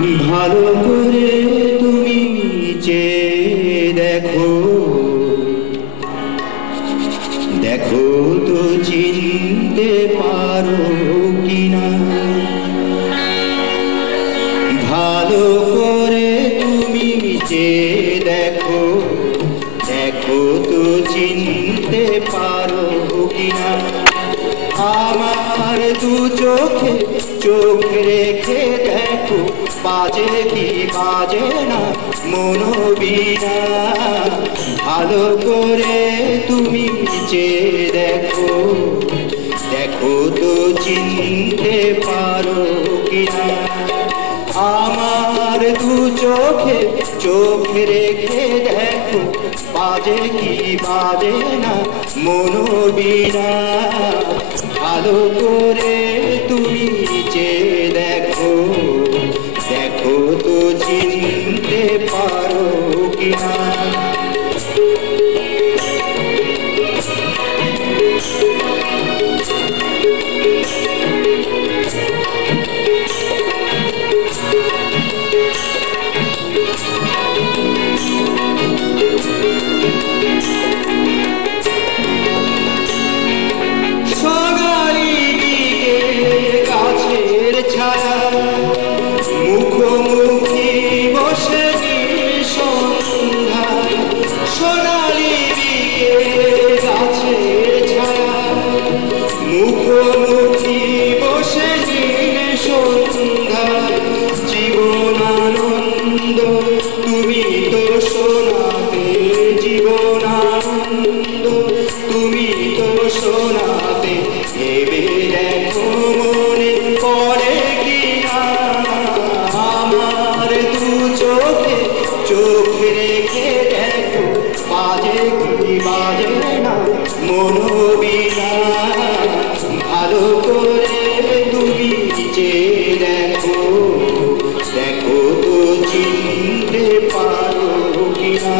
ভালো করে তুমি চেয়ে দেখো, দেখো তো চিনতে পারো কিনা। ভালো করে তুমি চেয়ে দেখো, দেখো তো চিনতে পারো কিনা। আমার দু চোখে চোখ রেখে দেখো, বাজে কি বাজে না মনোবীণা। ভালো করে তুমি চেয়ে দেখো, দেখো তো চিনতে পারো কিনা। আমার দু চোখে চোখ রেখে দেখো, বাজে কি বাজে না মনোবীণা। ভালো করে তুমি চেয়ে দেখো, দেখো তো চিনতে পারো কিনা। মুখোমুখি বসে সন্ধ্যায়, সোনালি দিকে গাছের ছায়া। মুখোমুখি বসে সন্ধ্যায়, জীবনানন্দ তুমি তো শোনাতে। জীবনানন্দ তুমি তো শোনাতে। ভেবে দেখো মনে পড়ে কিনা। আমার দু চোখে চোখ রেখে দেখো, বাজে কি বাজে না মনোবীণা। ভালো করে তুমি চেয়ে দেখো, দেখো তো চিনতে পারো কিনা।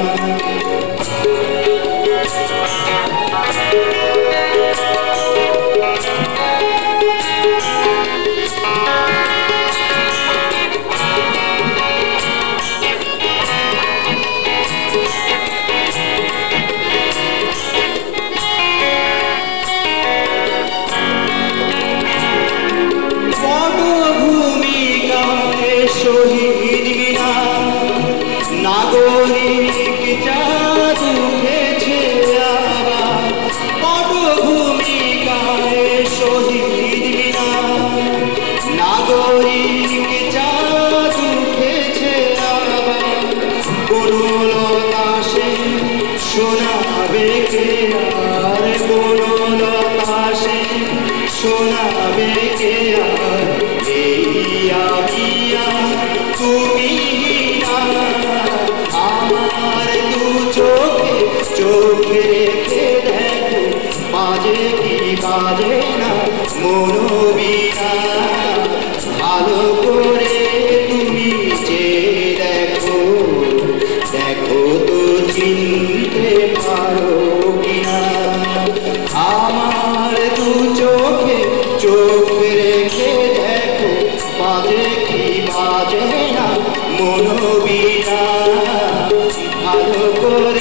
শহীদ মিনার নাগরিক জাদু উঠেছে আবার। পটভূমিকায় শহীদ মিনার নাগরিক জাদু উঠেছে আবার। বনলতা সেন শোনাবে কে আর, বনলতা সেন শোনাবে কে আর। তুমি আমার দু চোখে চোখ রেখে দেখো, বাজে কি বাজে না মনোবীণা। ভালো করে তুমি চেয়ে দেখো, দেখো তো চিনতে পারো কিনা। আমার দু চোখে চোখ রেখে দেখো, বাজে কি বাজে না মনোবীণা। ভালো করে